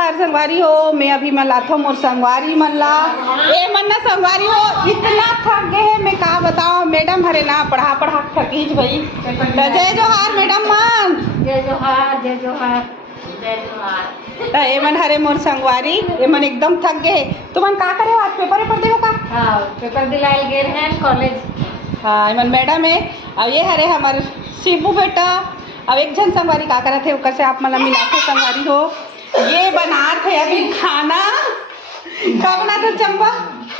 जोहार संगवारी हो। मैं अभी मन लाथो मोर संगवारी मन ला ए मन ना संगवारी हो इतना थक गए है मैं का बताओ। मैडम हरे ना पढ़ा थकीज भाई। जय जोहार मैडम मन। जय जोहार जय जोहार जय जोहार। ए मन हरे मोर संगवारी ए मन एकदम थक गए। तुमन का करे आज पेपर पेपर देबो का? हाँ पेपर दिलाए गए हैं कॉलेज। हाँ ए मन मैडम है। अब ये हरे हमार शिबू बेटा। अब एक जन संगवारी का करत है ओकर से आप मन मिलाके संगवारी हो। ये बना थे अभी खाना। क्या बना थे चंपा?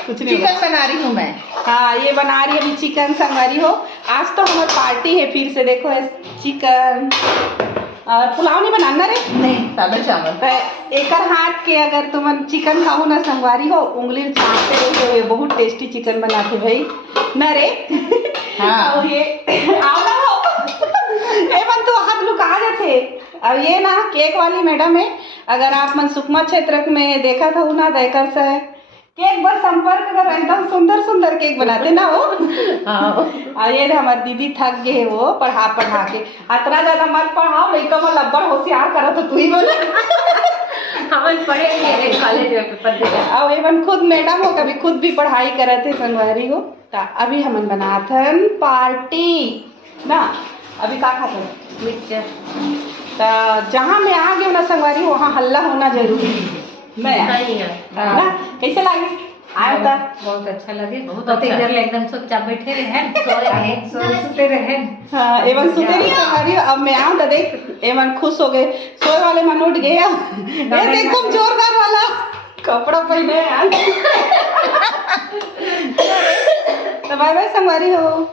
कुछ नहीं चिकन बना रही हूँ मैं। हाँ ये बना रही अभी चिकन संगवारी हो। आज तो हमारी पार्टी है फिर से। देखो चिकन और पुलाव नहीं बनाना रे। नहीं सादा चावल। एक हाथ के अगर तुम चिकन खाओ ना संगवारी हो उंगली चाटते रहो। ये बहुत टेस्टी चिकन बनाते भाई न रे। हाँ और ये आओ ना हो ए मन तो हाथ लुका जाते। अब ये ना केक वाली मैडम है। अगर आप मन सुकमा क्षेत्र में देखा था ना देकर से केक बस संपर्क कर एकदम सुंदर सुंदर केक बनाते ना वो। और ये हमारी दीदी थक गए वो पढ़ा के। इतना ज्यादा मत पढ़ाओ नहीं तो मैं लब्बड़ होशियार करो तो तू ही बोले। हम पढ़ेंगे कॉलेज में पेपर दे। अब एवं खुद मैडम हो कभी खुद भी पढ़ाई करते संगवारी हो। अभी हम बनाथन पार्टी ना। अभी का खाते मिक्सचर। जहाँ मैं आ गई ना संगवारी वहाँ हल्ला होना जरूरी है। मैं सही है ना कैसे लगे आया था? बहुत अच्छा लगे। बहुत अच्छा। इधर एकदम चुपचाप बैठे रहे सोते रहे। हाँ एवं सुते नहीं संगवारी। अब मैं आऊँ तो देख एवं खुश हो गए। सोए वाले मन उठ गए। ये देख तुम जोरदार वाला कपड़ा पहने। तो बाय बाय संगवारी हो।